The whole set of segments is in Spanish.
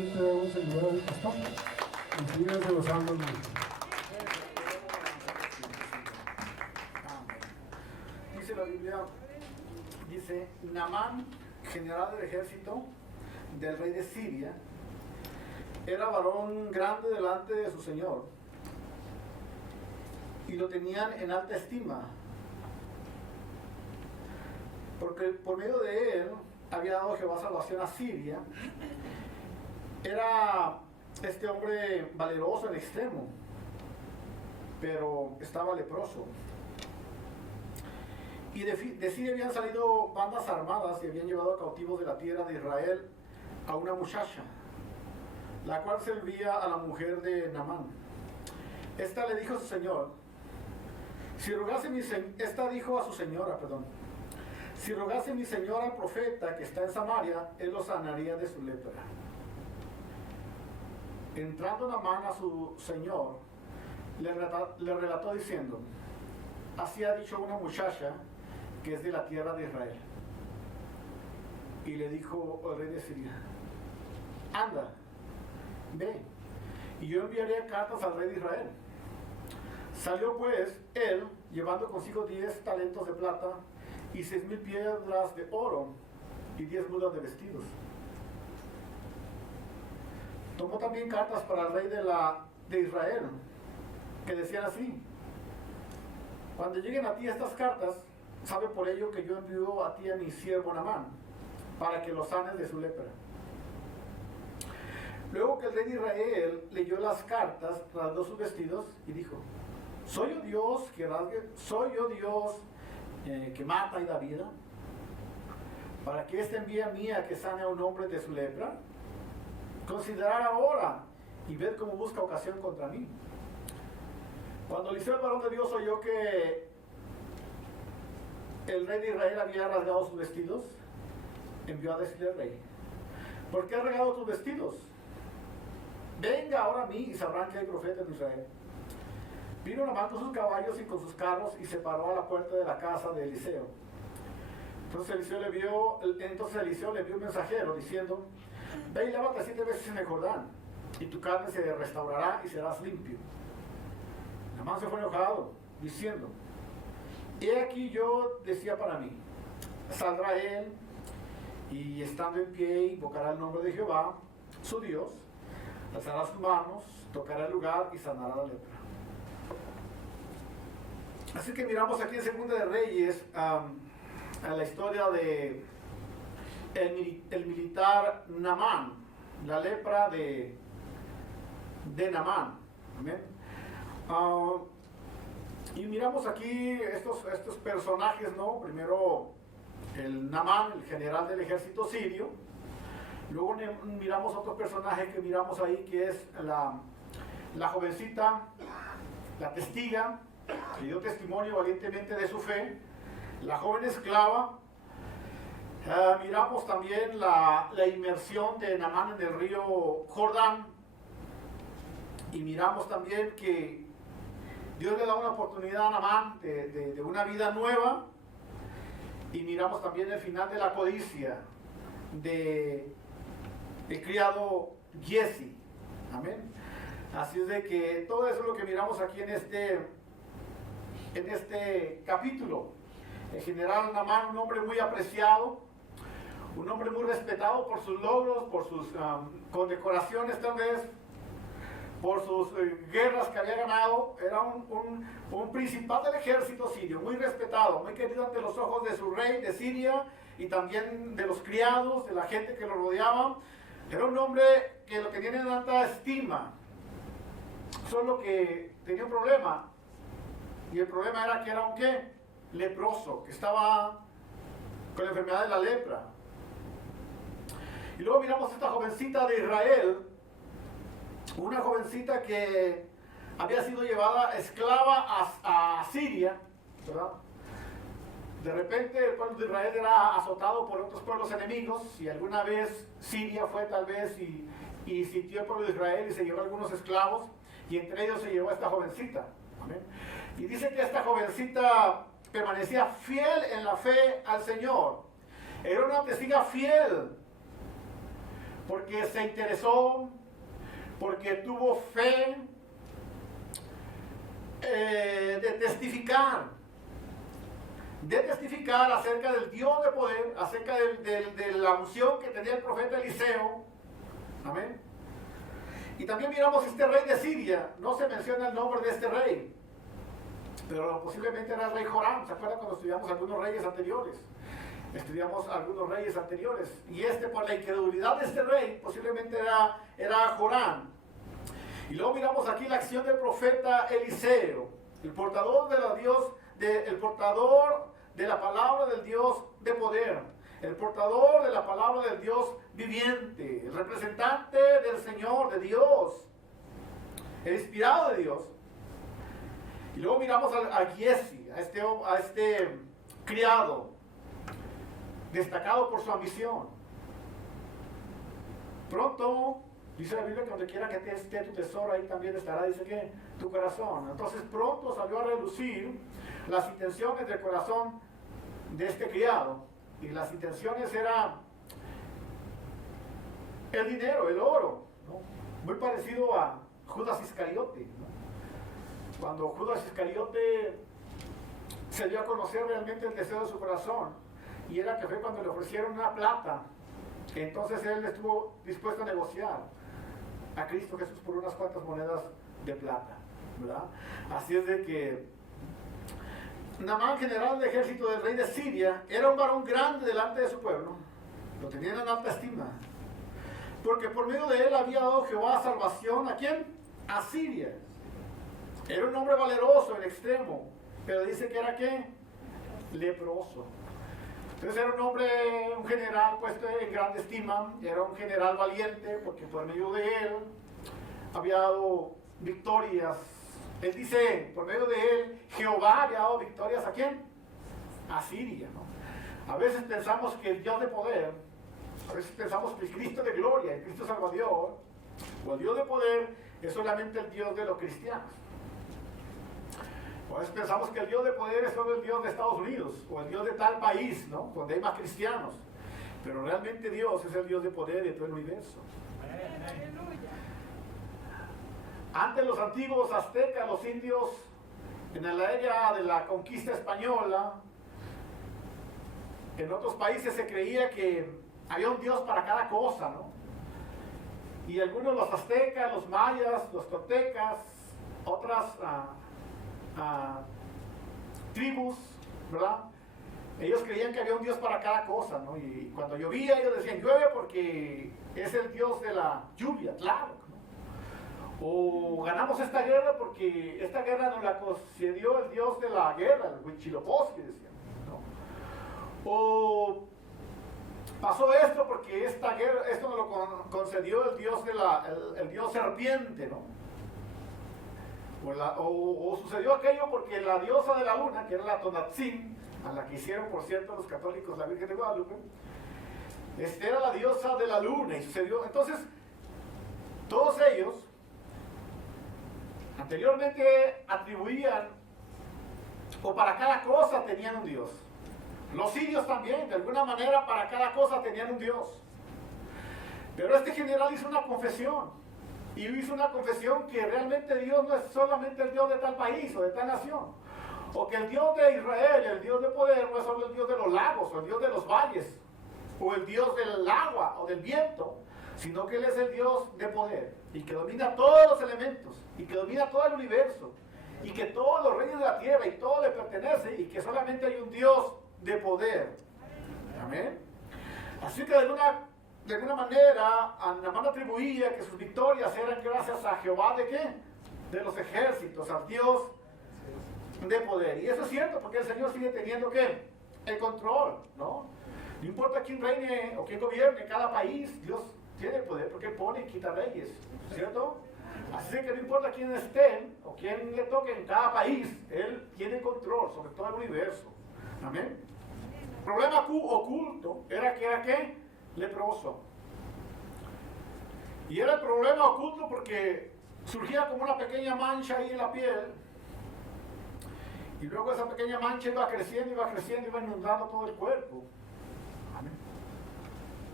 Vamos a ayudar al pastor y síganse gozando, hermano. Dice la Biblia, dice, Naamán, general del ejército del rey de Siria, era varón grande delante de su señor y lo tenían en alta estima, porque por medio de él había dado Jehová salvación a Siria. Era este hombre valeroso en extremo, pero estaba leproso. Y de Siria habían salido bandas armadas y habían llevado cautivos de la tierra de Israel a una muchacha, la cual servía a la mujer de Naamán. Esta le dijo a su señor, esta dijo a su señora, si rogase mi señora al profeta que está en Samaria, él lo sanaría de su lepra. Entrando Naamán a su señor, le relató diciendo, así ha dicho una muchacha que es de la tierra de Israel. Y le dijo el rey de Siria, anda, ve, y yo enviaré cartas al rey de Israel. Salió pues él, llevando consigo 10 talentos de plata y 6,000 piedras de oro y 10 mudas de vestidos. Tomó también cartas para el rey de Israel, que decían así, cuando lleguen a ti estas cartas, sabe por ello que yo envío a ti a mi siervo Naamán, para que lo sanes de su lepra. Luego que el rey de Israel leyó las cartas, rasgó sus vestidos y dijo, ¿soy yo Dios que rasgue? ¿Soy yo Dios que mata y da vida? ¿Para que éste envíe a mí a que sane a un hombre de su lepra? Considerad ahora y ved cómo busca ocasión contra mí. Cuando Eliseo, el varón de Dios, oyó que el rey de Israel había rasgado sus vestidos, envió a decirle al rey, ¿por qué has rasgado tus vestidos? Venga ahora a mí y sabrán que hay profeta en Israel. Vino Naamán con sus caballos y con sus carros y se paró a la puerta de la casa de Eliseo. Entonces Eliseo le envió un mensajero diciendo, ve y lávate 7 veces en el Jordán, y tu carne se restaurará y serás limpio. Naamán se fue enojado, diciendo, he aquí yo decía para mí, saldrá él, y estando en pie invocará el nombre de Jehová, su Dios, alzará sus manos, tocará el lugar y sanará la lepra. Así que miramos aquí en Segunda de Reyes a la historia de el militar Naamán, la lepra de Naamán. Amén. Y miramos aquí estos personajes, ¿no? Primero el Naamán, el general del ejército sirio. Luego miramos otro personaje que miramos ahí, que es la jovencita, la testiga, que dio testimonio valientemente de su fe, la joven esclava. Miramos también la inmersión de Naamán en el río Jordán, y miramos también que Dios le da una oportunidad a Naamán de una vida nueva, y miramos también el final de la codicia del criado Giezi. Amén. Así es de que todo eso es lo que miramos aquí en este capítulo. El general Naamán, un hombre muy apreciado, un hombre muy respetado por sus logros, por sus condecoraciones tal vez, por sus guerras que había ganado. Era un principal del ejército sirio, muy respetado, muy querido ante los ojos de su rey de Siria y también de los criados, de la gente que lo rodeaba. Era un hombre que lo tenían en alta estima, solo que tenía un problema, y el problema era que era un ¿qué? Leproso, que estaba con la enfermedad de la lepra. Y luego miramos esta jovencita de Israel, una jovencita que había sido llevada esclava a Siria, ¿verdad? De repente el pueblo de Israel era azotado por otros pueblos enemigos, y alguna vez Siria fue tal vez y sitió el pueblo de Israel y se llevó algunos esclavos, y entre ellos se llevó a esta jovencita. ¿Amén? Y dice que esta jovencita permanecía fiel en la fe al Señor. Era una testiga fiel. porque se interesó, porque tuvo fe de testificar acerca del Dios de poder, acerca de la unción que tenía el profeta Eliseo. Amén. Y también miramos este rey de Siria. No se menciona el nombre de este rey, pero posiblemente era el rey Joram. ¿Se acuerdan cuando estudiamos algunos reyes anteriores? Y por la incredulidad de este rey, posiblemente era Joram. Y luego miramos aquí la acción del profeta Eliseo, el portador el portador de la palabra del Dios de poder, el portador de la palabra del Dios viviente, el representante del Señor, de Dios, el inspirado de Dios. Y luego miramos a Giesi, a este criado, destacado por su ambición. Pronto, dice la Biblia que donde quiera que esté tu tesoro, ahí también estará, dice que tu corazón. Entonces pronto salió a relucir las intenciones del corazón de este criado. Y las intenciones eran el dinero, el oro, ¿no? Muy parecido a Judas Iscariote, ¿no? Cuando Judas Iscariote se dio a conocer realmente el deseo de su corazón, y era que fue cuando le ofrecieron una plata, entonces él estuvo dispuesto a negociar a Cristo Jesús por unas cuantas monedas de plata, ¿verdad? Así es de que Naamán, general del ejército del rey de Siria, era un varón grande delante de su pueblo. Lo tenían en alta estima, porque por medio de él había dado Jehová salvación. ¿A quién? A Siria. Era un hombre valeroso en extremo, pero dice que era ¿qué? Leproso. Entonces era un hombre, un general puesto en grande estima, era un general valiente, porque por medio de él había dado victorias. Él dice, por medio de él, Jehová había dado victorias ¿a quién? A Siria, ¿no? A veces pensamos que el Dios de poder, a veces pensamos que el Cristo de gloria, el Cristo Salvador, o el Dios de poder, es solamente el Dios de los cristianos. A veces pensamos que el Dios de poder es solo el Dios de Estados Unidos, o el Dios de tal país, ¿no? Donde hay más cristianos. Pero realmente Dios es el Dios de poder de todo el universo. Antes los antiguos aztecas, los indios, en la era de la conquista española, en otros países se creía que había un Dios para cada cosa, ¿no? Y algunos, los aztecas, los mayas, los toltecas, otras tribus, ¿verdad? Ellos creían que había un Dios para cada cosa, ¿no? Y cuando llovía ellos decían, llueve porque es el Dios de la lluvia, claro, ¿no? O ganamos esta guerra porque esta guerra nos la concedió el Dios de la guerra, el Huitzilopochtli, decían, ¿no? O pasó esto porque esta guerra, esto nos lo concedió el Dios el Dios serpiente, ¿no? O sucedió aquello porque la diosa de la luna, que era la Tonatzin, a la que hicieron por cierto los católicos la Virgen de Guadalupe, era la diosa de la luna y sucedió. Entonces, todos ellos anteriormente atribuían, o para cada cosa tenían un Dios. Los sirios también, de alguna manera, para cada cosa tenían un Dios. Pero este general hizo una confesión. Y hizo una confesión que realmente Dios no es solamente el Dios de tal país o de tal nación. O que el Dios de Israel, el Dios de poder, no es solo el Dios de los lagos o el Dios de los valles. O el Dios del agua o del viento. Sino que Él es el Dios de poder. Y que domina todos los elementos. Y que domina todo el universo. Y que todos los reyes de la tierra y todo le pertenece. Y que solamente hay un Dios de poder. Amén. Así que de alguna manera, Naamán atribuía que sus victorias eran gracias a Jehová ¿de qué? De los ejércitos, al Dios de poder. Y eso es cierto, porque el Señor sigue teniendo ¿qué? El control, ¿no? No importa quién reine o quién gobierne cada país, Dios tiene el poder, porque Él pone y quita reyes, ¿cierto? Así que no importa quién esté o quién le toque en cada país, Él tiene control sobre todo el universo. Amén. El problema oculto era ¿qué? Leproso. Y era el problema oculto porque surgía como una pequeña mancha ahí en la piel, y luego esa pequeña mancha iba creciendo, iba inundando todo el cuerpo. Amén.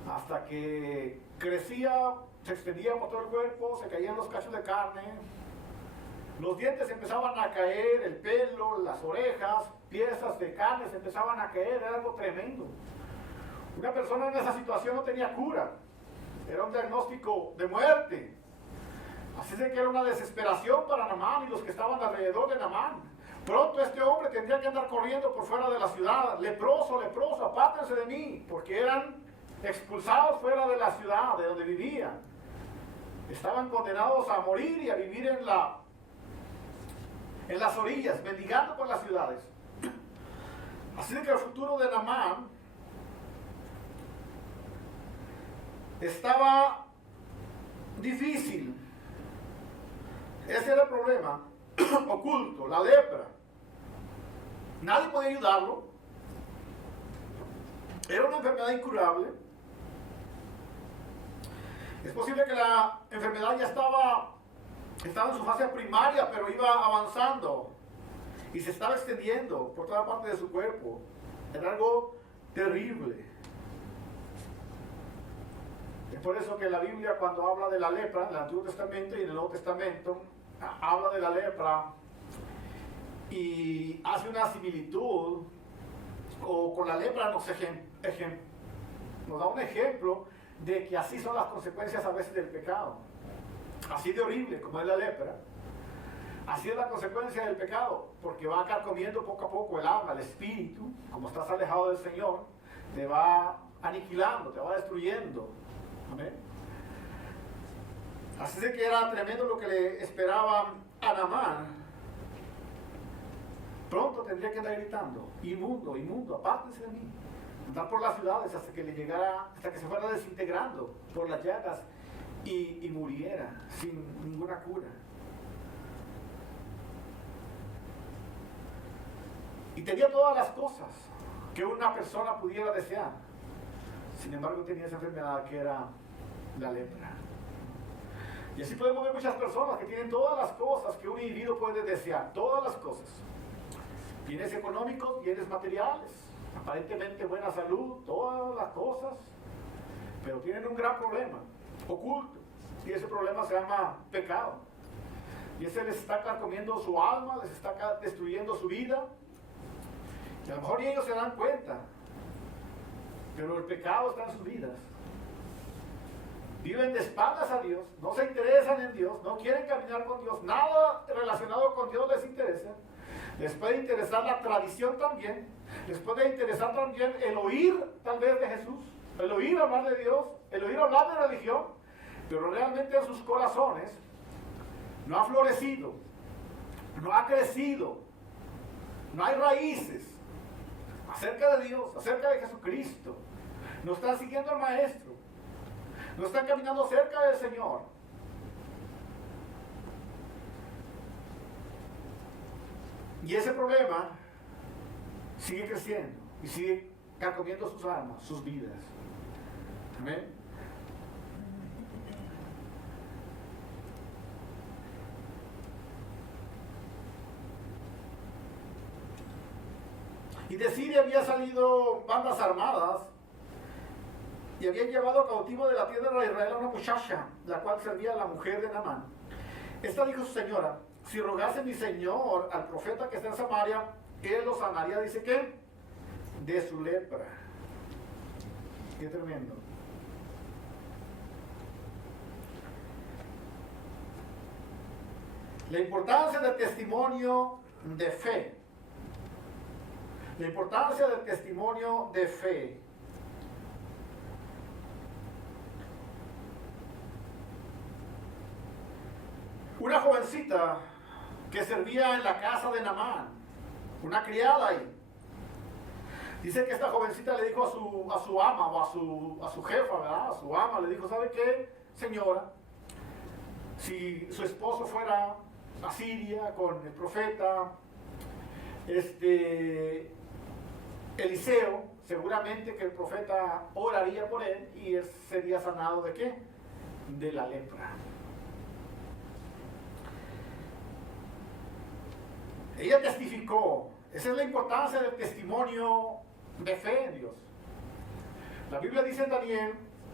hasta que crecía, se extendía por todo el cuerpo, se caían los cachos de carne, los dientes empezaban a caer, el pelo, las orejas, piezas de carne se empezaban a caer, era algo tremendo. Una persona en esa situación no tenía cura, era un diagnóstico de muerte. Así de que era una desesperación para Naamán y los que estaban alrededor de Naamán. Pronto este hombre tendría que andar corriendo por fuera de la ciudad, leproso, leproso, apártense de mí, porque eran expulsados fuera de la ciudad, de donde vivían. Estaban condenados a morir y a vivir en las orillas, mendigando por las ciudades. Así de que el futuro de Naamán estaba difícil. Ese era el problema oculto, la lepra. Nadie podía ayudarlo. Era una enfermedad incurable. Es posible que la enfermedad ya estaba en su fase primaria, pero iba avanzando y se estaba extendiendo por toda parte de su cuerpo. Era algo terrible. Es por eso que la Biblia, cuando habla de la lepra, en el Antiguo Testamento y en el Nuevo Testamento, habla de la lepra y hace una similitud, o con la lepra nos da un ejemplo de que así son las consecuencias a veces del pecado. Así de horrible como es la lepra, así es la consecuencia del pecado, porque va a estar comiendo poco a poco el alma, el espíritu. Como estás alejado del Señor, te va aniquilando, te va destruyendo. Amén. Así de que era tremendo lo que le esperaba a Naamán. Pronto tendría que andar gritando: inmundo, inmundo, apártense de mí. Andar por las ciudades hasta que le llegara, hasta que se fuera desintegrando por las llagas y muriera sin ninguna cura. Y tenía todas las cosas que una persona pudiera desear. Sin embargo, tenía esa enfermedad que era la lepra. Y así podemos ver muchas personas que tienen todas las cosas que un individuo puede desear, todas las cosas. Bienes económicos, bienes materiales, aparentemente buena salud, todas las cosas, pero tienen un gran problema oculto, y ese problema se llama pecado. Y ese les está carcomiendo su alma, les está destruyendo su vida, y a lo mejor ni ellos se dan cuenta, pero el pecado está en sus vidas. Viven de espaldas a Dios, no se interesan en Dios, no quieren caminar con Dios, nada relacionado con Dios les interesa. Les puede interesar la tradición también, les puede interesar también el oír tal vez de Jesús, el oír hablar de Dios, el oír hablar de religión, pero realmente en sus corazones no ha florecido, no ha crecido, no hay raíces acerca de Dios, acerca de Jesucristo. No están siguiendo al Maestro, no están caminando cerca del Señor. Y ese problema sigue creciendo y sigue carcomiendo sus almas, sus vidas. Amén. Y de Siria había salido bandas armadas y habían llevado cautivo de la tierra de Israel a una muchacha, la cual servía a la mujer de Naamán. Esta dijo a su señora: si rogase mi señor al profeta que está en Samaria, él lo sanaría, dice que, de su lepra. Qué tremendo. La importancia del testimonio de fe. La importancia del testimonio de fe. Una jovencita que servía en la casa de Naamán, una criada ahí. Dice que esta jovencita le dijo a su ama o a su jefa, ¿verdad? A su ama le dijo: ¿sabe qué, señora? Si su esposo fuera a Siria con el profeta Eliseo, seguramente que el profeta oraría por él y él sería sanado ¿de qué? De la lepra. Ella testificó. Esa es la importancia del testimonio de fe en Dios. La Biblia dice en Daniel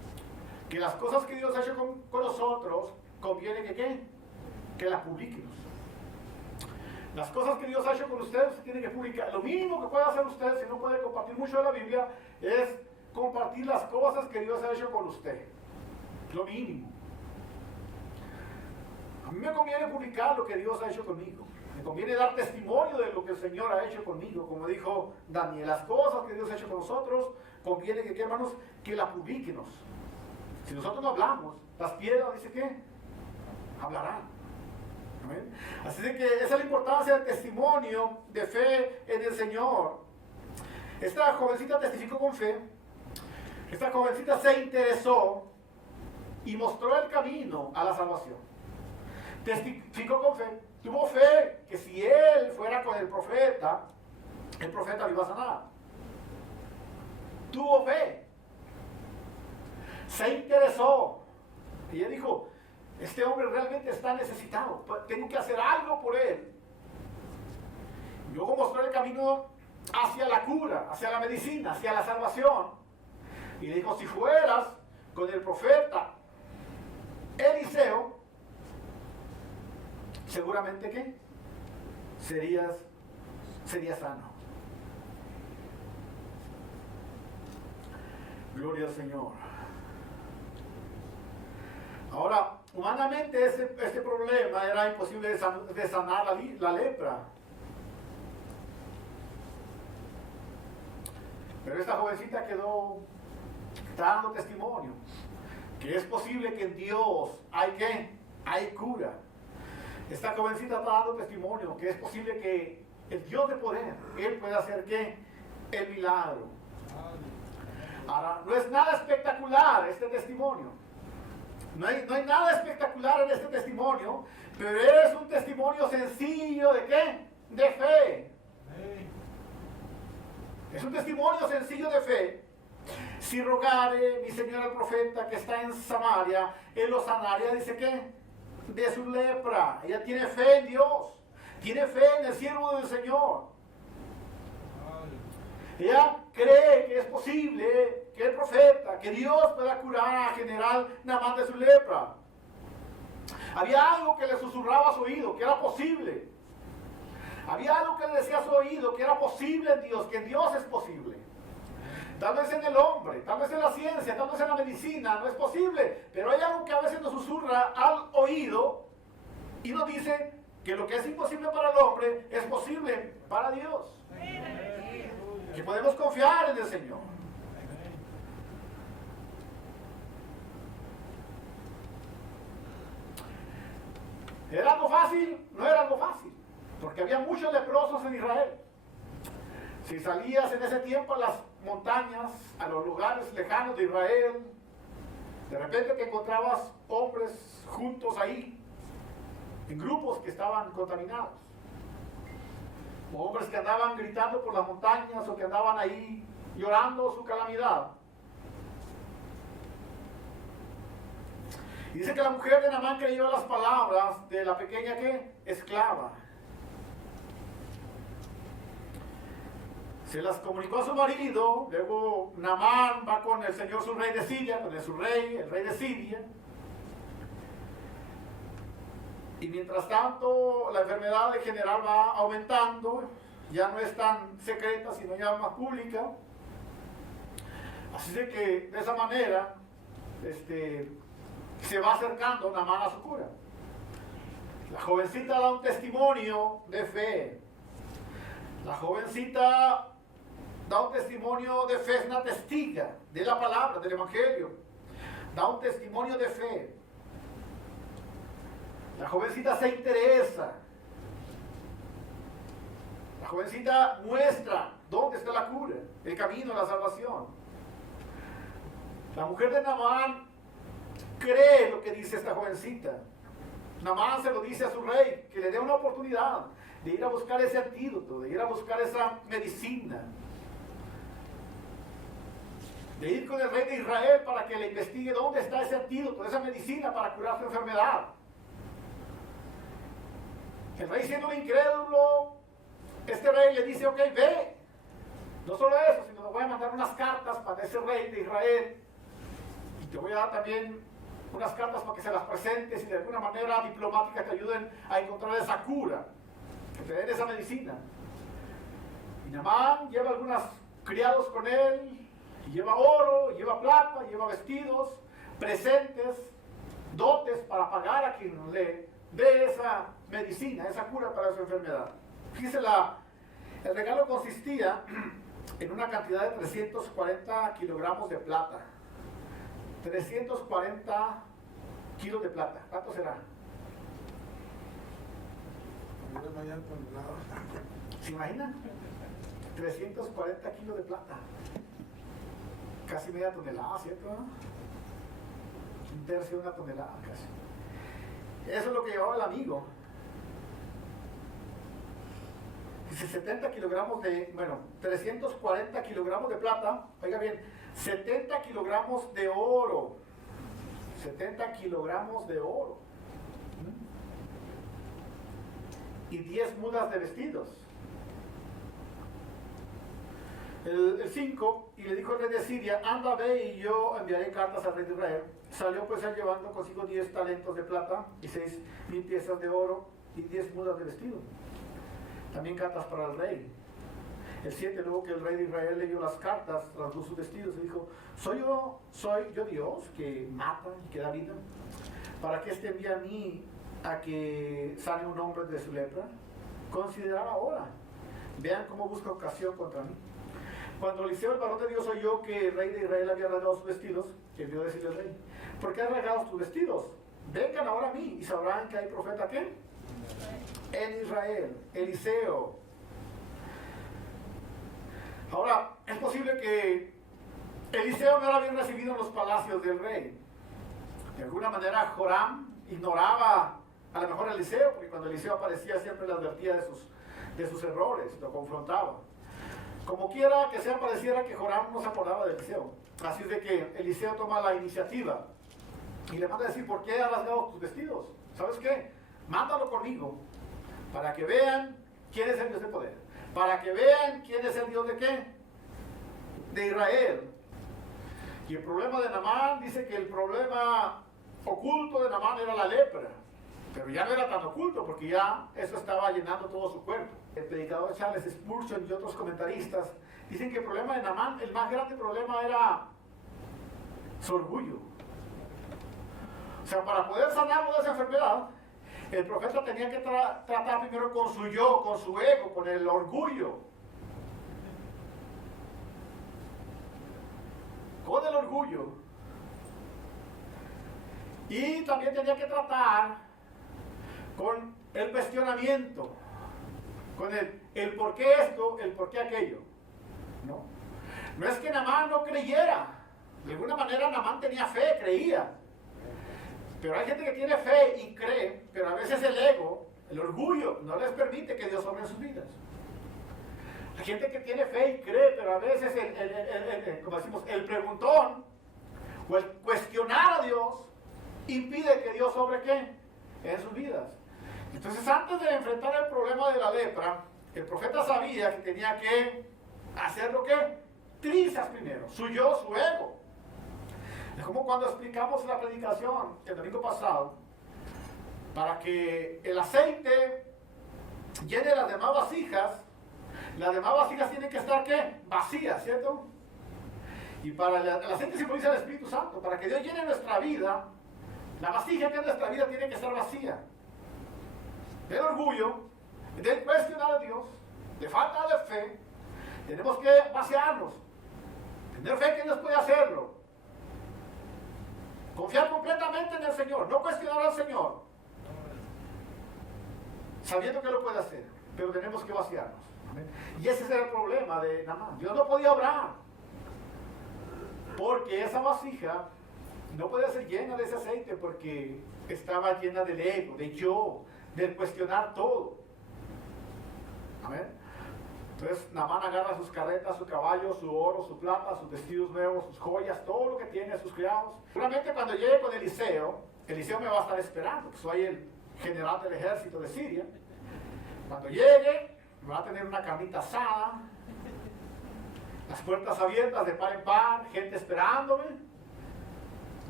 que las cosas que Dios ha hecho con nosotros, conviene que ¿qué? Que las publiquemos. Las cosas que Dios ha hecho con ustedes, usted tiene que publicar. Lo mínimo que puede hacer usted, si no puede compartir mucho de la Biblia, es compartir las cosas que Dios ha hecho con usted. Lo mínimo. A mí me conviene publicar lo que Dios ha hecho conmigo. Me conviene dar testimonio de lo que el Señor ha hecho conmigo. Como dijo Daniel, las cosas que Dios ha hecho con nosotros, conviene que, ¿qué, hermanos? Que las publiquemos. Si nosotros no hablamos, las piedras, dice que hablarán. ¿Amén? Así de que esa es la importancia del testimonio de fe en el Señor. Esta jovencita testificó con fe. Esta jovencita se interesó y mostró el camino a la salvación. Testificó con fe. Tuvo fe que si él fuera con el profeta lo iba a sanar. Tuvo fe. Se interesó. Y ella dijo, este hombre realmente está necesitado. Tengo que hacer algo por él. Y luego mostró el camino hacia la cura, hacia la medicina, hacia la salvación. Y le dijo, si fueras con el profeta Eliseo, seguramente que serías sano. Gloria al Señor. Ahora, humanamente este problema era imposible de sanar la lepra. Pero esta jovencita quedó dando testimonio que es posible que en Dios hay cura. Esta jovencita está dando testimonio que es posible que el Dios de poder, Él pueda hacer ¿qué? El milagro. Ahora, no es nada espectacular este testimonio. No hay nada espectacular en este testimonio, pero es un testimonio sencillo ¿de qué? De fe. Es un testimonio sencillo de fe. Si rogare mi Señor el profeta que está en Samaria, Él lo sanaría, dice que de su lepra. Ella tiene fe en Dios, tiene fe en el siervo del Señor. Ella cree que es posible que el profeta, que Dios pueda curar a general Naamán de su lepra. Había algo que le susurraba a su oído, que era posible. Había algo que le decía a su oído, que era posible en Dios, que en Dios es posible. Tal vez en el hombre, tal vez en la ciencia, tal vez en la medicina, no es posible. Pero hay algo que a veces nos susurra al oído y nos dice que lo que es imposible para el hombre es posible para Dios. Que podemos confiar en el Señor. ¿Era algo fácil? No era algo fácil. Porque había muchos leprosos en Israel. Si salías en ese tiempo a las montañas, a los lugares lejanos de Israel, de repente te encontrabas hombres juntos ahí, en grupos que estaban contaminados. O hombres que andaban gritando por las montañas o que andaban ahí llorando su calamidad. Y dice que la mujer de Naamán creyó las palabras de la pequeña esclava. Se las comunicó a su marido. Luego Naamán va con el señor su rey de Siria, con el rey de Siria. Y mientras tanto la enfermedad en general va aumentando, ya no es tan secreta, sino ya más pública. Así de que de esa manera se va acercando Naamán a su cura. La jovencita da un testimonio de fe. La jovencita da un testimonio de fe, es una testiga de la palabra, del evangelio. Da un testimonio de fe. La jovencita se interesa. La jovencita muestra dónde está la cura, el camino a la salvación. La mujer de Naamán cree lo que dice esta jovencita. Naamán se lo dice a su rey, que le dé una oportunidad de ir a buscar ese antídoto, de ir a buscar esa medicina. De ir con el rey de Israel para que le investigue dónde está ese antídoto, esa medicina para curar su enfermedad. El rey, siendo un incrédulo, este rey le dice, ok, ve. No solo eso, sino le voy a mandar unas cartas para ese rey de Israel. Y te voy a dar también unas cartas para que se las presentes y de alguna manera diplomática te ayuden a encontrar esa cura, que te den esa medicina. Y Naamán lleva algunos criados con él, y lleva oro, y lleva plata, y lleva vestidos, presentes, dotes para pagar a quien le dé esa medicina, esa cura para su enfermedad. Fíjese, el regalo consistía en una cantidad de 340 kilogramos de plata. 340 kilos de plata. ¿Cuánto será? ¿Se imaginan? 340 kilos de plata. Casi media tonelada, ¿cierto? Un tercio de una tonelada casi. Eso es lo que llevaba el amigo. Dice 70 kilogramos de, 340 kilogramos de plata, oiga bien, 70 kilogramos de oro. 70 kilogramos de oro. Y 10 mudas de vestidos. El 5, y le dijo el rey de Siria, anda, ve y yo enviaré cartas al rey de Israel. Salió pues él llevando consigo 10 talentos de plata y 6,000 piezas de oro y 10 mudas de vestido. También cartas para el rey. El 7, luego que el rey de Israel leyó las cartas, rasgó sus vestidos y dijo, soy yo Dios que mata y que da vida, para que este envíe a mí a que sane un hombre de su lepra. Considerad ahora, vean cómo busca ocasión contra mí. Cuando Eliseo, el varón de Dios, oyó que el rey de Israel había rasgado sus vestidos, envió a decirle al rey, ¿por qué has rasgado tus vestidos? Vengan ahora a mí y sabrán que hay profeta ¿qué? En Israel, Eliseo. Ahora, es posible que Eliseo no era bien recibido en los palacios del rey. De alguna manera Joram ignoraba a lo mejor a Eliseo, porque cuando Eliseo aparecía siempre le advertía de sus errores, lo confrontaba. Como quiera que sea, pareciera que Joram no se acordaba de Eliseo. Así es de que Eliseo toma la iniciativa y le manda a decir, ¿por qué has rasgado tus vestidos? ¿Sabes qué? Mándalo conmigo, para que vean quién es el Dios de poder. Para que vean quién es el Dios de qué? De Israel. Y el problema de Naamán, dice que el problema oculto de Naamán era la lepra. Pero ya no era tan oculto, porque ya eso estaba llenando todo su cuerpo. El predicador Charles Spurgeon y otros comentaristas dicen que el problema de Naamán, el más grande problema era su orgullo. O sea, para poder sanarlo de esa enfermedad, el profeta tenía que tratar primero con su yo, con su ego, con el orgullo. Con el orgullo. Y también tenía que tratar con el cuestionamiento, con el por qué esto, el por qué aquello. No es que Naamán no creyera. De alguna manera Naamán tenía fe, creía. Pero hay gente que tiene fe y cree, pero a veces el ego, el orgullo, no les permite que Dios obre en sus vidas. Hay gente que tiene fe y cree, pero a veces como decimos, el preguntón o el cuestionar a Dios impide que Dios obre ¿qué? En sus vidas. Entonces, antes de enfrentar el problema de la lepra, el profeta sabía que tenía que hacer lo que trizas primero, su yo, su ego. Es como cuando explicamos la predicación el domingo pasado, para que el aceite llene las demás vasijas tienen que estar ¿qué? Vacías, ¿cierto? Y para el aceite simboliza el Espíritu Santo, para que Dios llene nuestra vida, la vasija que es nuestra vida tiene que estar vacía. Del orgullo, del cuestionar a Dios, de falta de fe, tenemos que vaciarnos, tener fe que Dios puede hacerlo. Confiar completamente en el Señor, no cuestionar al Señor, sabiendo que lo puede hacer, pero tenemos que vaciarnos. ¿Amén? Y ese era el problema de Naamán. Dios no podía obrar, porque esa vasija no podía ser llena de ese aceite, porque estaba llena del ego, de yo, del cuestionar todo. Amén. Entonces Naamán agarra sus carretas, su caballo, su oro, su plata, sus vestidos nuevos, sus joyas, todo lo que tiene, sus criados. Seguramente cuando llegue con Eliseo me va a estar esperando, que soy el general del ejército de Siria. Cuando llegue, va a tener una carnita asada, las puertas abiertas de par en par, gente esperándome.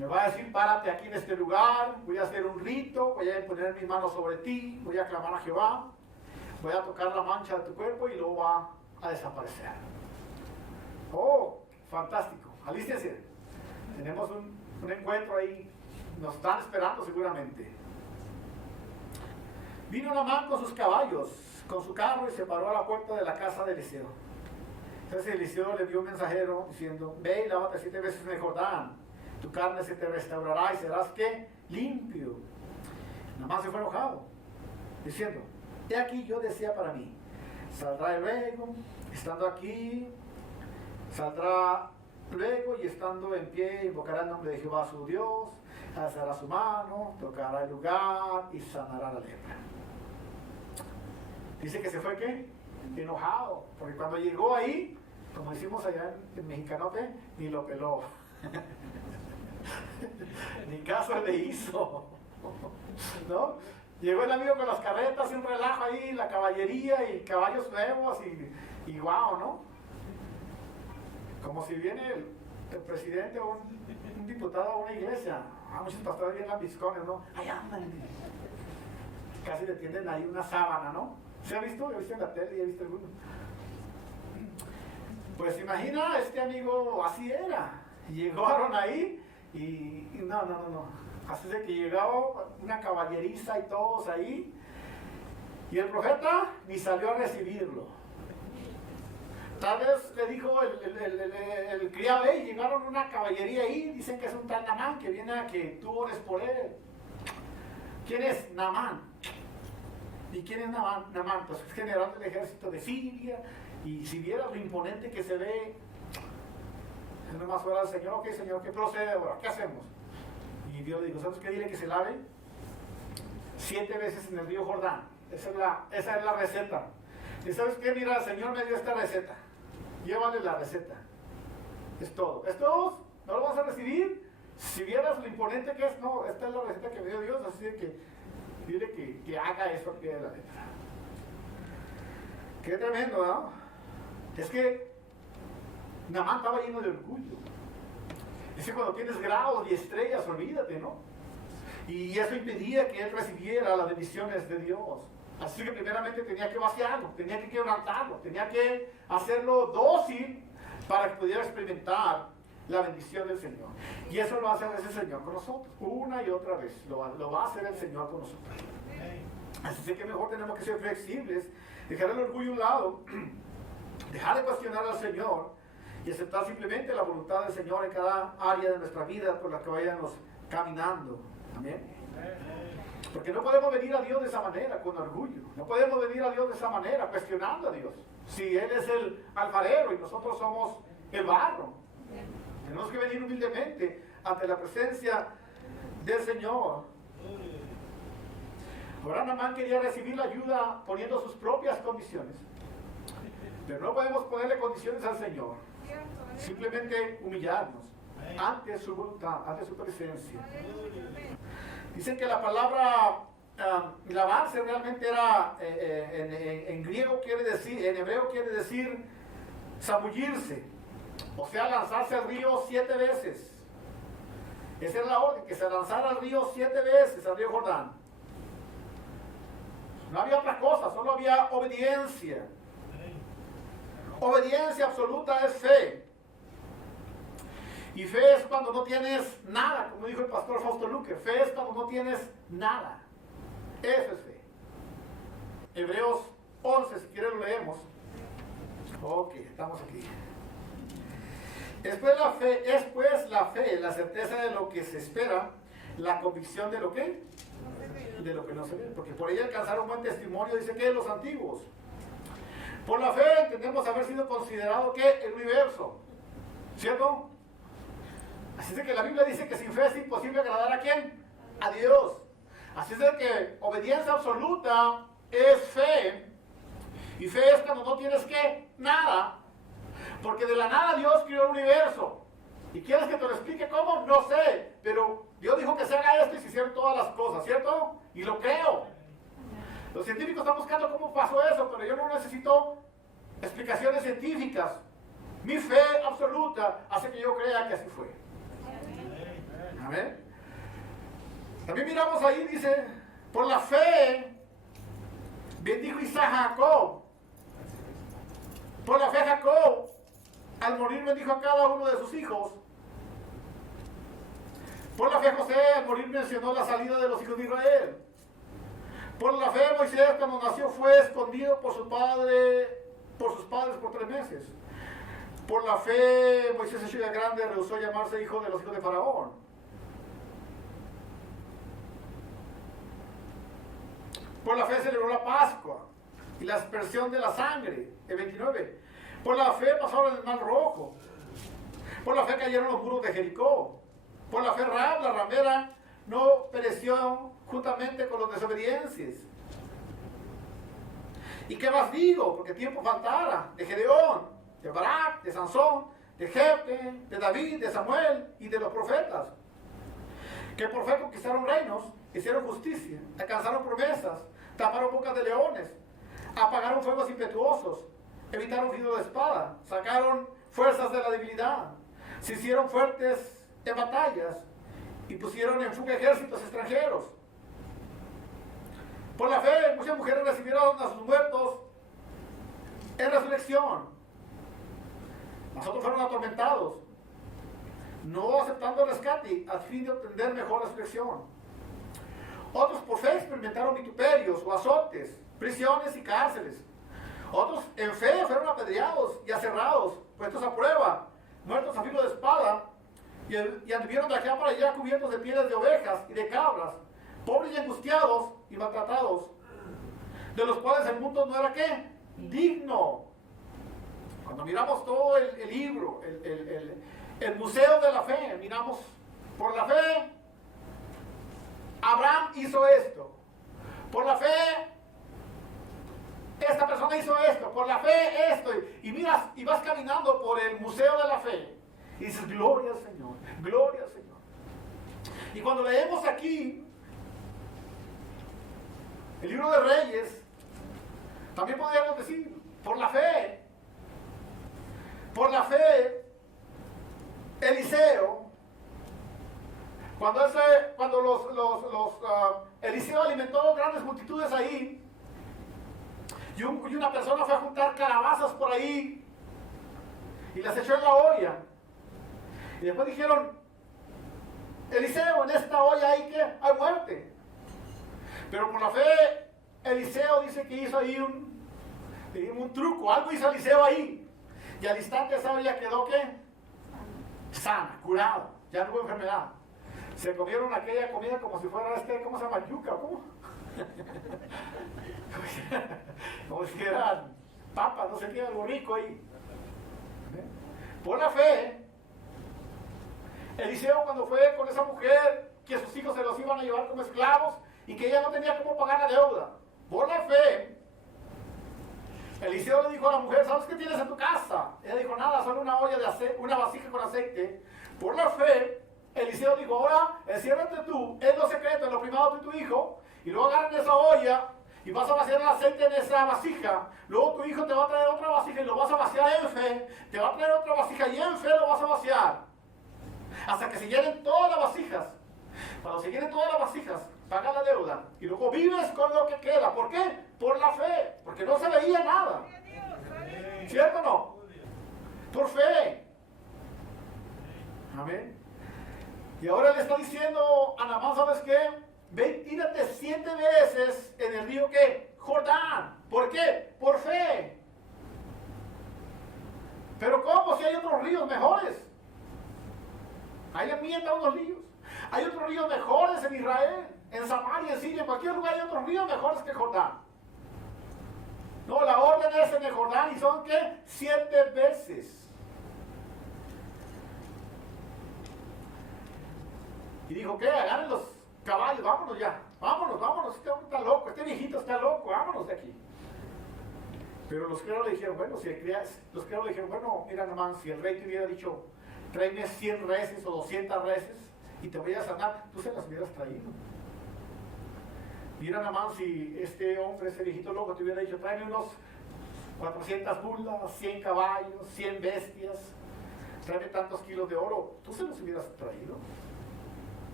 Me va a decir, párate aquí en este lugar, voy a hacer un rito, voy a poner mis manos sobre ti, voy a clamar a Jehová, voy a tocar la mancha de tu cuerpo y luego va a desaparecer. Oh, fantástico. Alístense. Tenemos un encuentro ahí. Nos están esperando seguramente. Vino Naamán con sus caballos, con su carro, y se paró a la puerta de la casa de Eliseo. Entonces Eliseo le dio un mensajero diciendo, ve y lávate 7 veces en el Jordán, tu carne se te restaurará y serás, ¿qué? Limpio. Naamán se fue enojado, diciendo, he aquí yo decía para mí, saldrá luego, estando aquí, saldrá luego y estando en pie, invocará el nombre de Jehová su Dios, alzará su mano, tocará el lugar y sanará la lepra. Dice que se fue, ¿qué? Enojado, porque cuando llegó ahí, como decimos allá en Mexicanote, ni lo peló. Ni caso le hizo. ¿No? Llegó el amigo con las carretas y un relajo ahí, la caballería y caballos nuevos y guau, ¿no? Como si viene el presidente o un diputado a una iglesia. Muchos pastores vienen lambiscones, ¿no? Ahí andan. Casi le tienden ahí una sábana, ¿no? ¿Se ha visto? He visto en la tele y he visto alguno. Pues imagina, este amigo así era. Llegaron ahí y no. Así de que llegaba una caballeriza y todos ahí. Y el profeta ni salió a recibirlo. Tal vez le dijo el criado, llegaron una caballería ahí, dicen que es un tal Naamán que viene a que tú ores por él. ¿Quién es Naamán? ¿Y quién es Naamán? Pues es general del ejército de Siria, y si vieras lo imponente que se ve, es nomás orar al Señor, ok Señor, ¿qué procede ahora? ¿Qué hacemos? Y Dios le dijo, ¿sabes qué? Dile que se lave 7 veces en el río Jordán. Esa es la receta. ¿Y sabes qué? Mira, el Señor me dio esta receta. Llévale la receta. Es todo. ¿Es todo? ¿No lo vas a recibir? Si vieras lo imponente que es, no, esta es la receta que me dio Dios, así de que dile que haga eso al pie de la letra. Qué tremendo, ¿no? Es que Naamán estaba lleno de orgullo. Es que cuando tienes grados y estrellas, olvídate, ¿no? Y eso impedía que él recibiera las bendiciones de Dios. Así que primeramente tenía que vaciarlo, tenía que quebrantarlo, tenía que hacerlo dócil para que pudiera experimentar la bendición del Señor. Y eso lo va a hacer ese Señor con nosotros, una y otra vez. Lo va a hacer el Señor con nosotros. Así que mejor tenemos que ser flexibles, dejar el orgullo a un lado, dejar de cuestionar al Señor y aceptar simplemente la voluntad del Señor en cada área de nuestra vida por la que vayamos caminando. Amén. Porque no podemos venir a Dios de esa manera, con orgullo. No podemos venir a Dios de esa manera, cuestionando a Dios. Si Él es el alfarero y nosotros somos el barro. Tenemos que venir humildemente ante la presencia del Señor. Ahora Naamán quería recibir la ayuda poniendo sus propias condiciones. Pero no podemos ponerle condiciones al Señor. Simplemente humillarnos ante su voluntad, ante su presencia. Dicen que la palabra lavarse realmente era, en griego quiere decir, en hebreo quiere decir zambullirse. O sea, lanzarse al río 7 veces. Esa es la orden, que se lanzara al río 7 veces, al río Jordán. No había otra cosa, solo había obediencia. Obediencia absoluta es fe. Y fe es cuando no tienes nada, como dijo el pastor Fausto Luque. Fe es cuando no tienes nada. Eso es fe. Hebreos 11, si quieres lo leemos. Ok, estamos aquí. Es pues la fe, la certeza de lo que se espera, la convicción de lo que, de lo que no se ve. Porque por ella alcanzaron buen testimonio, dice que los antiguos. Por la fe entendemos haber sido considerado que el universo, ¿cierto? Así es que la Biblia dice que sin fe es imposible agradar a ¿quién? A Dios. Así es que obediencia absoluta es fe. Y fe es cuando no tienes que nada. Porque de la nada Dios creó el universo. ¿Y quieres que te lo explique cómo? No sé. Pero Dios dijo que se haga esto y se hicieron todas las cosas, ¿cierto? Y lo creo. Los científicos están buscando cómo pasó eso, pero yo no necesito explicaciones científicas. Mi fe absoluta hace que yo crea que así fue. Amén. También miramos ahí, dice, por la fe, bendijo Isaac a Jacob. Por la fe Jacob, al morir bendijo a cada uno de sus hijos. Por la fe José, al morir mencionó la salida de los hijos de Israel. Por la fe Moisés, cuando nació, fue escondido por sus padres por 3 meses. Por la fe Moisés, hecho ya grande, rehusó llamarse hijo de los hijos de Faraón. Por la fe celebró la Pascua y la aspersión de la sangre, el 29. Por la fe pasaron el mar rojo. Por la fe cayeron los muros de Jericó. Por la fe Rahab, la ramera, no pereció juntamente con los desobedientes. ¿Y qué más digo? Porque tiempo faltara. De Gedeón, de Barak, de Sansón, de Jefte, de David, de Samuel y de los profetas. Que por fe conquistaron reinos, hicieron justicia, alcanzaron promesas, taparon bocas de leones, apagaron fuegos impetuosos, evitaron filo de espada, sacaron fuerzas de la debilidad, se hicieron fuertes en batallas y pusieron en fuga ejércitos extranjeros. Por la fe, muchas mujeres recibieron a sus muertos en resurrección. Nosotros fueron atormentados, no aceptando el rescate a fin de obtener mejor resurrección. Otros por fe experimentaron vituperios o azotes, prisiones y cárceles. Otros en fe fueron apedreados y aserrados, puestos a prueba, muertos a filo de espada, y anduvieron de acá para allá cubiertos de pieles de ovejas y de cabras, pobres y angustiados y maltratados, de los cuales el mundo no era ¿qué? Digno. Cuando miramos todo el libro, el museo de la fe, miramos por la fe, Abraham hizo esto. Por la fe, esta persona hizo esto. Por la fe, esto. Y miras, y vas caminando por el museo de la fe. Y dices, gloria al Señor, gloria al Señor. Y cuando leemos aquí el libro de Reyes, también podríamos decir, por la fe, Eliseo, cuando Eliseo alimentó grandes multitudes ahí, y una persona fue a juntar calabazas por ahí, y las echó en la olla, y después dijeron, Eliseo, en esta olla hay muerte. Pero por la fe, Eliseo dice que hizo ahí un truco, algo hizo Eliseo ahí. Y al instante esa olla quedó ¿qué? Sana, curada, ya no hubo enfermedad. Se comieron aquella comida como si fuera ¿cómo se llama? Yuca, ¿cómo? Como si eran papas, no sé qué, algo rico ahí. Por la fe, Eliseo cuando fue con esa mujer, que sus hijos se los iban a llevar como esclavos y que ella no tenía cómo pagar la deuda. Por la fe, Eliseo le dijo a la mujer, ¿sabes qué tienes en tu casa? Ella dijo, nada, solo una olla de aceite, una vasija con aceite. Por la fe, Eliseo dijo, ahora enciérrate tú en lo secreto, en lo privado de tu hijo, y luego agarren esa olla y vas a vaciar el aceite en esa vasija. Luego tu hijo te va a traer otra vasija y lo vas a vaciar en fe. Te va a traer otra vasija y en fe lo vas a vaciar. Hasta que se llenen todas las vasijas. Cuando se llenen todas las vasijas, paga la deuda y luego vives con lo que queda. ¿Por qué? Por la fe, porque no se veía nada. ¿Cierto o no? Por fe. Amén. Y ahora le está diciendo a Naamán, ¿sabes qué? Ve, tírate 7 veces en el río ¿qué? Jordán. ¿Por qué? Por fe. Pero ¿cómo? Si hay otros ríos mejores. Ahí enmienda unos ríos. Hay otros ríos mejores en Israel, en Samaria, en Siria, en cualquier lugar hay otros ríos mejores que Jordán. No, la orden es en el Jordán y son ¿qué? 7 veces. Y dijo, ¿qué? Agarren los caballos, vámonos ya. Vámonos, este hombre está loco, este viejito está loco, vámonos de aquí. Pero los criados le dijeron, bueno, mira Naamán, si el rey te hubiera dicho, tráeme 100 reses o 200 reses y te voy a sanar, tú se las hubieras traído. Mira Naamán, si este hombre, ese viejito loco, te hubiera dicho, tráeme unos 400 mulas, 100 caballos, 100 bestias, tráeme tantos kilos de oro, tú se los hubieras traído.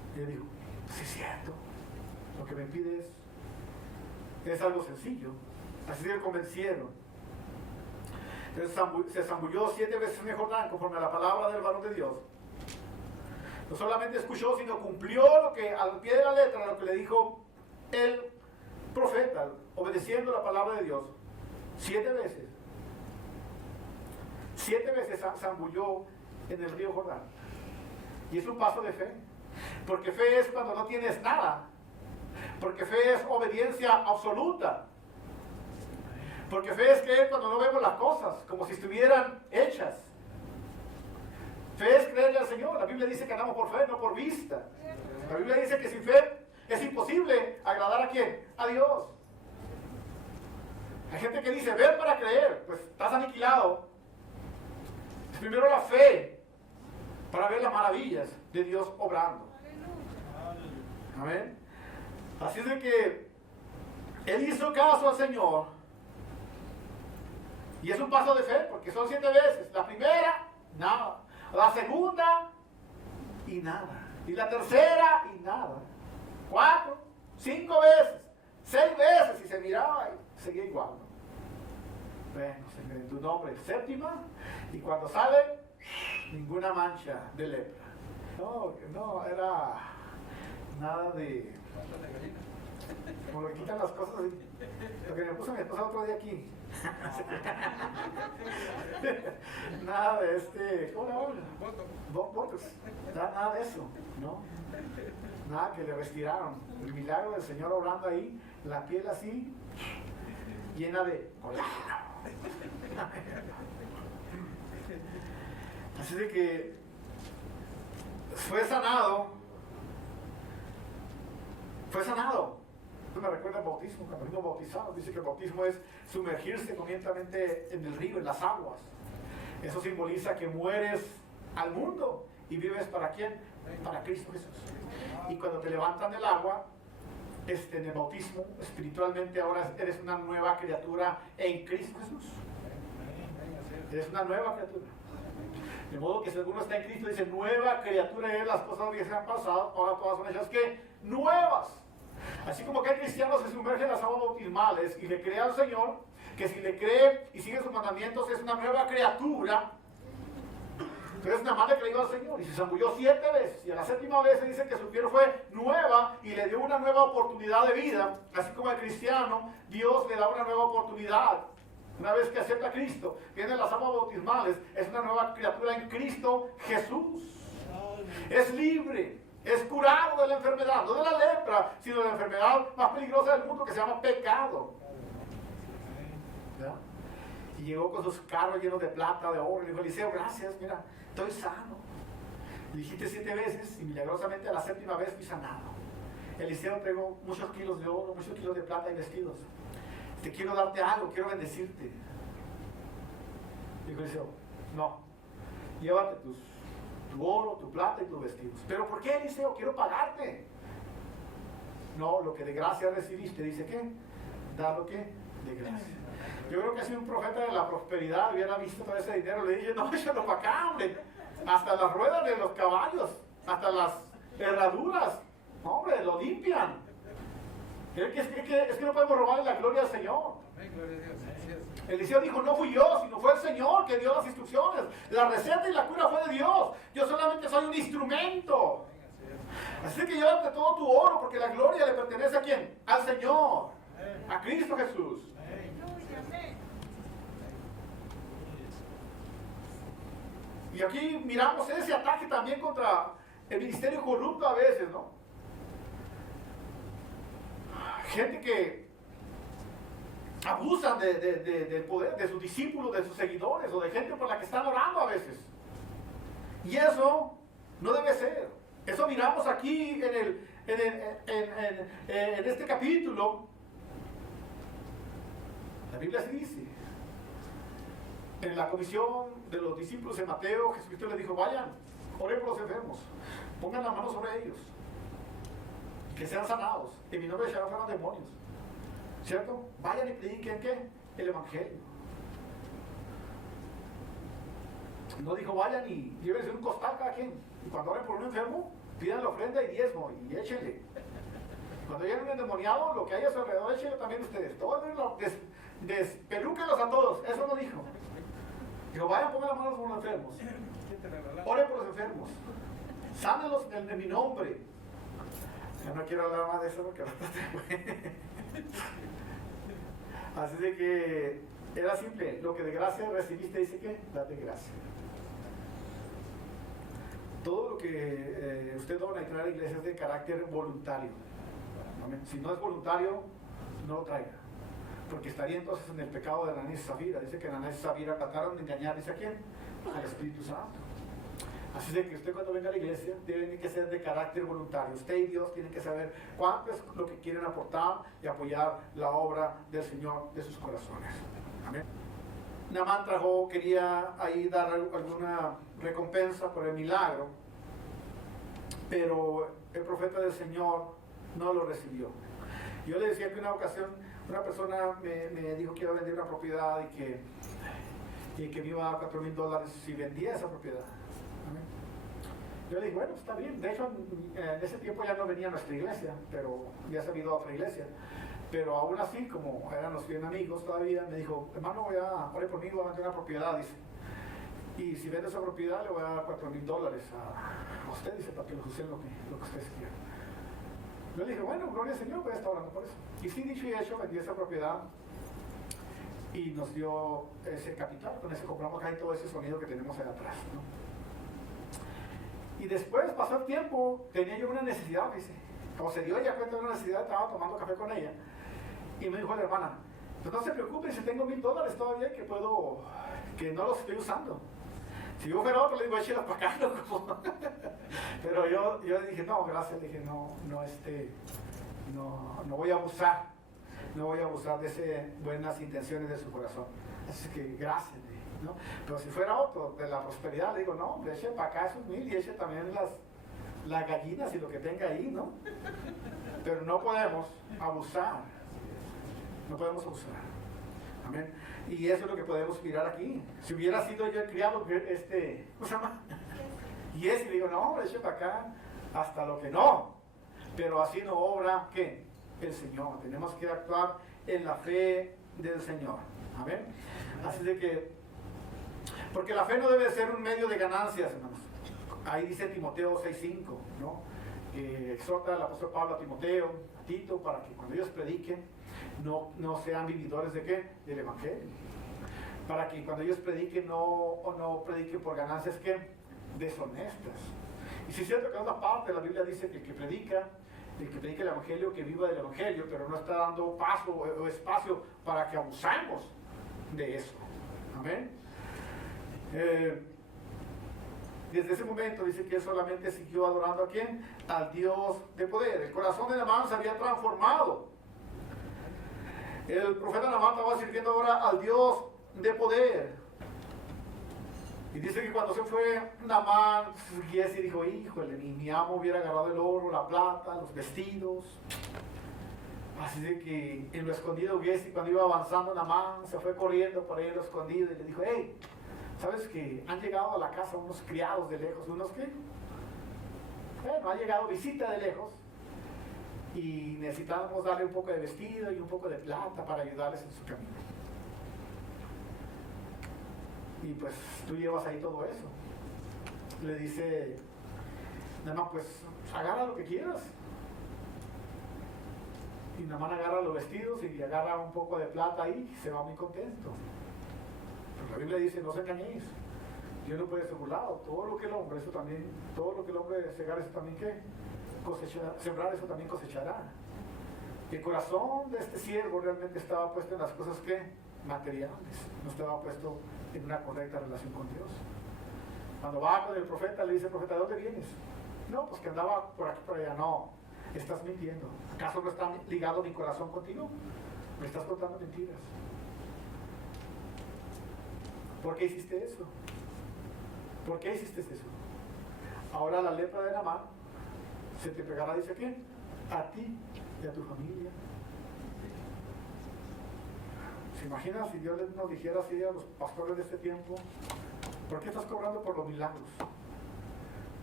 Y él dijo, sí es cierto, lo que me pide es algo sencillo. Así se convencieron. Entonces se zambulló 7 veces en el Jordán conforme a la palabra del varón de Dios. No solamente escuchó, sino cumplió lo que al pie de la letra, lo que le dijo el profeta, obedeciendo la palabra de Dios. 7 veces. 7 veces zambulló en el río Jordán. Y es un paso de fe. Porque fe es cuando no tienes nada. Porque fe es obediencia absoluta. Porque fe es creer cuando no vemos las cosas, como si estuvieran hechas. Fe es creerle al Señor. La Biblia dice que andamos por fe, no por vista. La Biblia dice que sin fe es imposible agradar a ¿quién? A Dios. Hay gente que dice, ver para creer. Pues estás aniquilado. Primero la fe para ver las maravillas de Dios obrando. Amén. Así es de que él hizo caso al Señor. Y es un paso de fe, porque son 7 veces. La primera, nada. La segunda, y nada. Y la tercera, y nada. 4, 5 veces, 6 veces, y se miraba y seguía igual. Bueno, Señor, en tu nombre, 7ª, y cuando sale, ninguna mancha de lepra. No, era nada de... Como le quitan las cosas, lo que me puso mi esposa otro día aquí. Nada de ¿cómo le hablan? Botox. Nada de eso, ¿no? Nada que le retiraron. El milagro del Señor obrando ahí, la piel así, llena de colágeno. Así de que fue sanado. Esto me recuerda al bautismo, cuando fuimos bautizados. Dice que el bautismo es sumergirse comienzamente en el río, en las aguas. Eso simboliza que mueres al mundo y vives ¿para quién? Para Cristo Jesús. Y cuando te levantan del agua, en el bautismo, espiritualmente ahora eres una nueva criatura en Cristo Jesús. Eres una nueva criatura. De modo que si alguno está en Cristo, dice, nueva criatura es, las cosas que se han pasado, ahora todas son hechas que nuevas. Así como que el cristiano se sumerge en las aguas bautismales y le cree al Señor, que si le cree y sigue sus mandamientos es una nueva criatura, pero es una madre que le dio al Señor y se zambulló 7 veces, y a la 7ª vez se dice que su piel fue nueva y le dio una nueva oportunidad de vida. Así como al cristiano, Dios le da una nueva oportunidad. Una vez que acepta a Cristo, viene las aguas bautismales, es una nueva criatura en Cristo Jesús. Es libre, es curado de la enfermedad, no de la lepra, sino de la enfermedad más peligrosa del mundo que se llama pecado. ¿Ya? Y llegó con sus carros llenos de plata, de oro, y le dijo, Eliseo, gracias, mira, estoy sano. Le dijiste 7 veces y milagrosamente a la 7ª vez fui sanado. Eliseo entregó muchos kilos de oro, muchos kilos de plata y vestidos. Te quiero darte algo, quiero bendecirte. Dijo Eliseo, no, llévate tu oro, tu plata y tus vestidos. ¿Pero por qué, Eliseo? Quiero pagarte. No, lo que de gracia recibiste, dice que, da lo que de gracia. Yo creo que si un profeta de la prosperidad hubiera visto todo ese dinero, le dije, no, échalo para acá, hombre. Hasta las ruedas de los caballos, hasta las herraduras, hombre, lo limpian. Es que no podemos robarle la gloria al Señor. Eliseo dijo, no fui yo, sino fue el Señor que dio las instrucciones. La receta y la cura fue de Dios. Yo solamente soy un instrumento. Así que llévate todo tu oro, porque la gloria le pertenece ¿a quién? Al Señor, a Cristo Jesús. Y aquí miramos ese ataque también contra el ministerio corrupto a veces, ¿no? Gente que abusan del poder de sus discípulos, de sus seguidores, o de gente por la que están orando a veces. Y eso no debe ser. Eso miramos aquí en este capítulo. La Biblia sí dice. En la comisión de los discípulos en Mateo, Jesucristo les dijo, vayan, oren por los enfermos, pongan las manos sobre ellos, que sean sanados, en mi nombre echarán fuera demonios. ¿Cierto? Vayan y prediquen ¿qué? El Evangelio. No dijo vayan y llévense un costal cada quien. Y cuando oren por un enfermo, pidan la ofrenda y diezmo y échenle. Cuando lleguen un endemoniado, lo que hay a su alrededor, échenle también ustedes. Todos despelúquenlos a todos. Eso no dijo. Dijo, vayan, pongan las manos a los enfermos. Oren por los enfermos. Sánenlos en mi nombre. Yo no quiero hablar más de eso porque así de que era simple. Lo que de gracia recibiste, dice que date gracia. Todo lo que usted dona y trae a la iglesia es de carácter voluntario. Amén. Si no es voluntario, no lo traiga. Porque estaría entonces en el pecado de Ananías y Zafira. Dice que Ananías y Zafira trataron de engañar, ¿dice a quién? Al Espíritu Santo. Así de que usted cuando venga a la iglesia tiene que ser de carácter voluntario. Usted y Dios tienen que saber cuánto es lo que quieren aportar y apoyar la obra del Señor de sus corazones. Amén. Naamán quería ahí dar alguna recompensa por el milagro, pero el profeta del Señor no lo recibió. Yo le decía que una ocasión una persona me dijo que iba a vender una propiedad y que me iba a dar $4,000 si vendía esa propiedad. Amén. Yo le dije, bueno, está bien. De hecho, en ese tiempo ya no venía a nuestra iglesia, pero ya se había ido a otra iglesia. Pero aún así, como éramos bien amigos todavía, me dijo, hermano, ore por mí, voy a vender una propiedad, dice. Y si vende esa propiedad, le voy a dar $4,000 a usted, dice, para que lo use lo que ustedes quieran. Yo le dije, bueno, gloria al Señor, voy a estar orando por eso. Y sí, dicho y hecho, vendí esa propiedad y nos dio ese capital. Con ese compramos acá y todo ese sonido que tenemos allá atrás, ¿no? Y después, pasó el tiempo, tenía yo una necesidad, dice. Como se dio ella cuenta de una necesidad, estaba tomando café con ella. Y me dijo la hermana, pues no se preocupe, si tengo $1,000 todavía que no los estoy usando. Si yo fuera otro, le digo, échelos para acá, loco. Pero yo dije, no, gracias, le dije, no voy a abusar. No voy a abusar de esas buenas intenciones de su corazón. Así que gracias, ¿no? Pero si fuera otro, de la prosperidad, le digo, no, eche para acá esos 1,000 y eche también las gallinas y lo que tenga ahí, ¿no? Pero no podemos abusar. No podemos abusar. Amén. Y eso es lo que podemos mirar aquí. Si hubiera sido yo el criado, ¿cómo se llama? Y ese, le digo, no, hombre, eche para acá hasta lo que no. Pero así no obra, ¿qué? El Señor. Tenemos que actuar en la fe del Señor. Amén. Así de que, porque la fe no debe ser un medio de ganancias, hermanos. Ahí dice Timoteo 6:5, ¿no? Exhorta al apóstol Pablo a Timoteo, a Tito, para que cuando ellos prediquen, no sean vividores de qué? Del Evangelio. Para que cuando ellos prediquen, no prediquen por ganancias ¿qué? Deshonestas. Y si es cierto que en otra parte la Biblia dice que el que predica el Evangelio, que viva del Evangelio, pero no está dando paso o espacio para que abusemos de eso. Amén. Desde ese momento dice que él solamente siguió adorando a quién? Al Dios de poder. El corazón de Naamán se había transformado. El profeta Naamán estaba sirviendo ahora al Dios de poder. Y dice que cuando se fue Naamán, Giesi dijo, híjole, mi amo hubiera agarrado el oro, la plata, los vestidos. Así de que en lo escondido Giesi, cuando iba avanzando Naamán, se fue corriendo por ahí en lo escondido y le dijo, hey, ¿sabes que han llegado a la casa unos criados de lejos? ¿Unos qué? Bueno, ha llegado visita de lejos y necesitamos darle un poco de vestido y un poco de plata para ayudarles en su camino. Y pues tú llevas ahí todo eso. Le dice, Naamán, pues agarra lo que quieras. Y Naamán agarra los vestidos y agarra un poco de plata ahí y se va muy contento. Pero la Biblia dice, no os engañéis. Dios no puede ser burlado. Todo lo que el hombre segar, eso también ¿qué? Sembrar, eso también cosechará. El corazón de este siervo realmente estaba puesto en las cosas que materiales, no estaba puesto en una correcta relación con Dios. Cuando va con el profeta, le dice el profeta, ¿de dónde vienes? No, pues que andaba por aquí por allá. No, estás mintiendo. ¿Acaso no está ligado mi corazón contigo? Me estás contando mentiras. ¿Por qué hiciste eso? ¿Por qué hiciste eso? Ahora la lepra de Naamán se te pegará, dice quién, a ti y a tu familia. ¿Se imagina si Dios nos dijera así a los pastores de este tiempo? ¿Por qué estás cobrando por los milagros?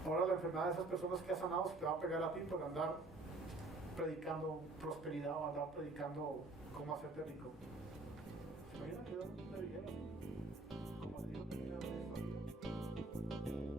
Ahora la enfermedad de esas personas que ha sanado se te va a pegar a ti por andar predicando prosperidad o andar predicando cómo hacerte rico. ¿Se imaginan que Dios me dijera así? Como le digo,